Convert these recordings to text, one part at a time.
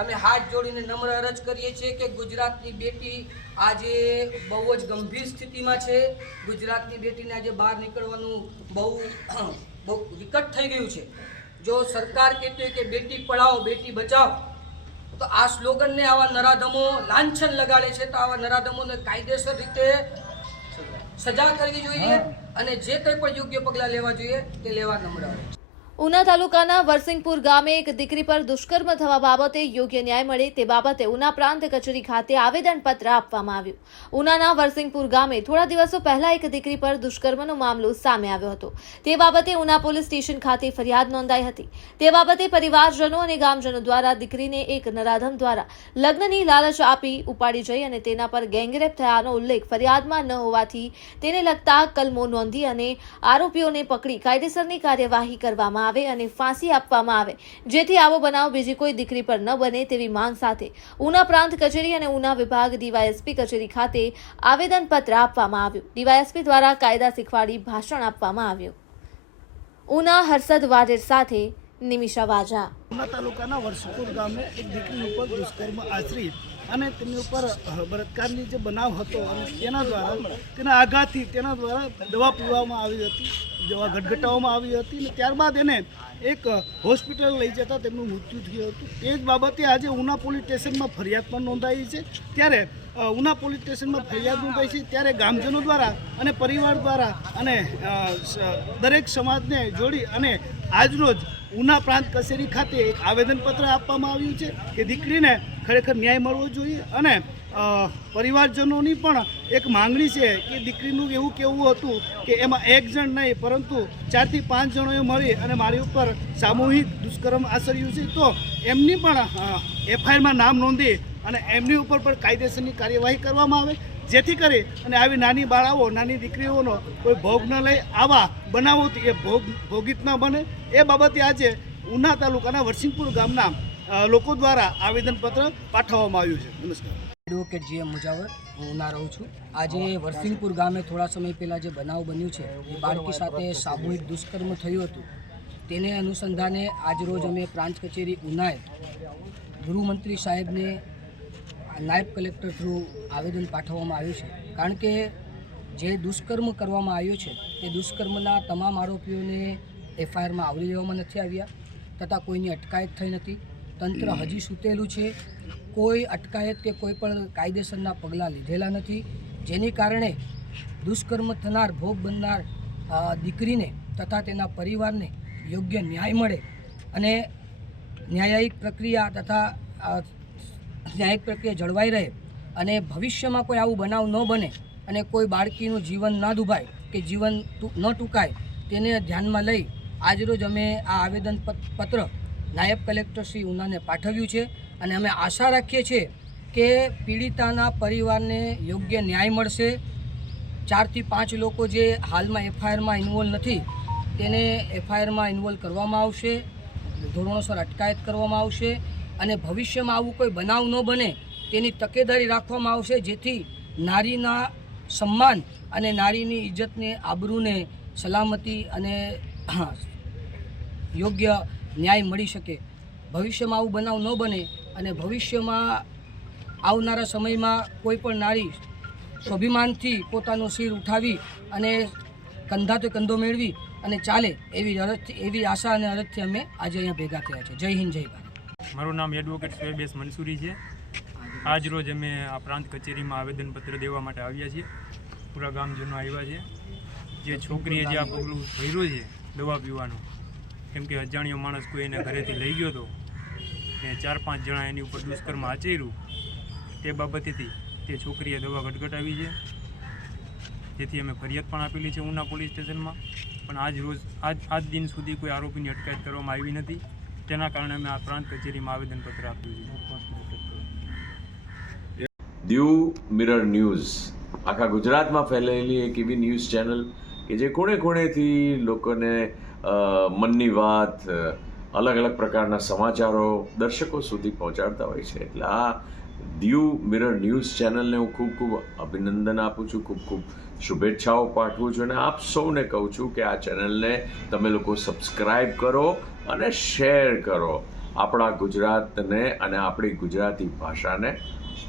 અમે હાથ જોડીને નમ્ર અરજ કરીએ છીએ કે ગુજરાતની બેટી આજે બહુ જ ગંભીર સ્થિતિમાં છે. ગુજરાતની બેટીને આજે બહાર નીકળવાનું બહુ વિકટ થઈ ગયું છે. જો સરકાર કહેતી હોય કે બેટી પઢાઓ બેટી બચાવો તો આ સ્લોગનને આવા નરાધમો લાંછન લગાડે છે. તો આવા નરાધમોને કાયદેસર રીતે સજા કરવી જોઈએ અને જે કંઈ પણ યોગ્ય પગલાં લેવા જોઈએ તે લેવા નમ્ર આવે છે. ઉના તાલુકાના વરસિંગપુર ગામે એક દીકરી પર દુષ્કર્મ થવા બાબતે યોગ્ય ન્યાય મળે તે બાબતે ઉના પ્રાંત કચેરી ખાતે આવેદનપત્ર આપવામાં આવ્યું. ઉનાના વરસિંગપુર ગામે થોડા દિવસો પહેલા એક દીકરી પર દુષ્કર્મનો મામલો સામે આવ્યો હતો. તે બાબતે ઉના પોલીસ સ્ટેશન ખાતે ફરિયાદ નોંધાઈ હતી. તે બાબતે પરિવારજનો અને ગામજનો દ્વારા દીકરીને એક નરાધમ દ્વારા લગ્નની લાલચ આપી ઉપાડી જઈ અને તેના પર ગેંગરેપ થયાનો ઉલ્લેખ ફરિયાદમાં ન હોવાથી તેને લગતા કલમો નોંધી અને આરોપીઓને પકડી કાયદેસરની કાર્યવાહી કરવામાં આવે અને ફાંસી આપવામાં આવે, જેથી આવો બનાવ બીજી કોઈ દીકરી પર ન બને તેવી માંગ સાથે ઉના પ્રાંત કચેરી અને ઉના વિભાગ ડીવાયએસપી કચેરી ખાતે આવેદનપત્ર આપવામાં આવ્યું. ડીવાયએસપી દ્વારા કાયદા શીખવાડી ભાષણ આપવામાં આવ્યું. ઉના હર્ષદ વાઢેર સાથે નિમિષા વાજા. ઉના તાલુકાના વરસપુર ગામે એક દીકરી ઉપર દુષ્કર્મ આચરી અને તેની ઉપર બળાત્કારની જે બનાવ હતો અને તેના દ્વારા તેના આઘાતથી તેના દ્વારા દવા પીવામાં આવી હતી, દવા ગટગટાવવામાં આવી હતી અને ત્યારબાદ એને એક હોસ્પિટલ લઈ જતા તેમનું મૃત્યુ થયું હતું. એ જ બાબતે આજે ઉના પોલીસ સ્ટેશનમાં ફરિયાદ પણ નોંધાઈ છે. ત્યારે ઉના પોલીસ સ્ટેશનમાં ફરિયાદ નોંધાઈ છે ત્યારે ગામજનો દ્વારા અને પરિવાર દ્વારા અને દરેક સમાજને જોડી અને આજરોજ ઉના પ્રાંત કચેરી ખાતે એક આવેદનપત્ર આપવામાં આવ્યું છે કે દીકરીને ખરેખર ન્યાય મળવો જોઈએ અને પરિવારજનોની પણ એક માંગણી છે કે દીકરીનું એવું કહેવું હતું કે એમાં એક જણ નહીં પરંતુ 4 થી 5 જણોએ મળી અને મારી ઉપર સામૂહિક દુષ્કર્મ આચર્યું છે. તો એમની પણ એફઆઈઆરમાં નામ નોંધી અને એમની ઉપર પણ કાયદેસરની કાર્યવાહી કરવામાં આવે, જેથી કરી અને આવી નાની બાળાઓ નાની દીકરીઓનો કોઈ ભોગ ન લઈ આવા બનાવોથી એ ભોગિત ન બને એ બાબતે આજે ઉના તાલુકાના વરસિંગપુર ગામના લોકો દ્વારા આવેદનપત્ર પાઠવવામાં આવ્યું છે. નમસ્કાર. એડવોકેટ જીએમ મુજાવર, હું ઉના રહું છું. આજે વરસિંગપુર ગામે થોડા સમય પહેલાં જે બનાવ બન્યું છે એ બાળકી સાથે સામૂહિક દુષ્કર્મ થયું હતું. તેને અનુસંધાને આજરોજ અમે પ્રાંત કચેરી ઉનાએ ગૃહમંત્રી સાહેબને નાયબ કલેક્ટર થ્રુ આવેદન પાઠવવામાં આવ્યું છે. કારણ કે જે દુષ્કર્મ કરવામાં આવ્યો છે તે દુષ્કર્મના તમામ આરોપીઓને એફઆઈઆરમાં આવરી લેવામાં નથી આવ્યા તથા કોઈની અટકાયત થઈ નથી. તંત્ર હજી સૂતેલું છે. કોઈ અટકાયત કે કોઈ પણ કાયદેસરના પગલાં લીધેલા નથી, જેને કારણે દુષ્કર્મ થનાર ભોગ બનનાર દીકરીને તથા તેના પરિવારને યોગ્ય ન્યાય મળે અને ન્યાયિક પ્રક્રિયા તથા ન્યાયિક પ્રક્રિયા જળવાઈ રહે અને ભવિષ્યમાં કોઈ આવું બનાવ ન બને અને કોઈ બાળકીનું જીવન ન દુભાય કે જીવન ન ટૂંકાય તેને ધ્યાનમાં લઈ આજરોજ અમે આ આવેદનપત્ર નાયબ કલેક્ટર શ્રી ઉનાને પાઠવ્યું છે અને અમે આશા રાખીએ છીએ કે પીડિતાના પરિવારને યોગ્ય ન્યાય મળશે. 4 થી 5 લોકો જે હાલમાં એફઆઈઆરમાં ઇન્વોલ્વ નથી તેને એફઆઈઆરમાં ઇન્વોલ્વ કરવામાં આવશે, ધોરણોસર અટકાયત કરવામાં આવશે અને ભવિષ્યમાં આવું કોઈ બનાવ ન બને તેની તકેદારી રાખવામાં આવશે, જેથી નારીના સન્માન અને નારીની ઇજ્જતને, આબરૂને, સલામતી અને યોગ્ય ન્યાય મળી શકે. ભવિષ્યમાં આવું બનાવ ન બને અને ભવિષ્યમાં આવનારા સમયમાં કોઈ પણ નારી સ્વાભિમાનથી પોતાનું શિર ઉઠાવી અને કંધાતે કંધો મેળવી અને ચાલે એવી આશા અને અરજથી અમે આજે અહીંયા ભેગા થયા છે. જય હિન્દ, જય ભારત. મારું નામ એડવોકેટ શોએબ મંસૂરી છે. આજ રોજ અમે આ પ્રાંત કચેરીમાં આવેદનપત્ર દેવા માટે આવ્યા છીએ. પૂરા ગામજનો આવ્યા છે. જે છોકરીએ જે આ પગલું ભર્યું છે દવા પીવાનું, કેમ કે અજાણ્યો માણસ કોઈ એને ઘરેથી લઈ ગયો હતો ને 4-5 જણા એની ઉપર દુષ્કર્મ આચર્યું, તે બાબતેથી તે છોકરીએ દવા ગટગટાવી છે, જેથી અમે ફરિયાદ પણ આપેલી છે ઉના પોલીસ સ્ટેશનમાં. પણ આજ દિન સુધી કોઈ આરોપીની અટકાયત કરવામાં આવી નથી. તેના કારણે અમે આ પ્રાંત કચેરીમાં આવેદનપત્ર આપ્યું છે. દીવ મિરર ન્યૂઝ આખા ગુજરાતમાં ફેલાયેલી એક એવી ન્યૂઝ ચેનલ કે જે ખૂણે ખૂણેથી લોકોને મનની વાત, અલગ અલગ પ્રકારના સમાચારો દર્શકો સુધી પહોંચાડતા હોય છે. એટલે આ દીવ મિરર ન્યૂઝ ચેનલને હું ખૂબ ખૂબ અભિનંદન આપું છું, ખૂબ ખૂબ શુભેચ્છાઓ પાઠવું છું અને આપ સૌને કહું છું કે આ ચેનલને તમે લોકો સબસ્ક્રાઈબ કરો અને શેર કરો આપણા ગુજરાતને અને આપણી ગુજરાતી ભાષાને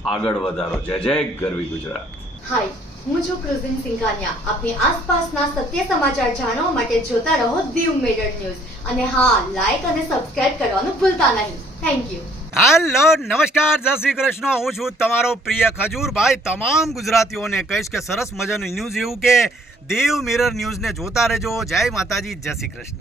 આગળ વધારો. જય જય ગરવી ગુજરાત. હાય, હું છું કૃઝિન સિંઘાનિયા. આપની આસપાસના સત્ય સમાચાર જાણવા માટે જોતા રહો દીવ મિરર ન્યૂઝ અને હા, લાઈક અને સબસ્ક્રાઇબ કરવાનું ભૂલતા નહીં. Thank you. હેલો, નમસ્કાર, જય શ્રી કૃષ્ણ. હું છું તમારો પ્રિય ખજૂરભાઈ. તમામ ગુજરાતીઓને કહીશ કે સરસ મજાનું ન્યૂઝ એવું કે દીવ મિરર ન્યૂઝને જોતા રહેજો. જય માતાજી, જય શ્રી કૃષ્ણ.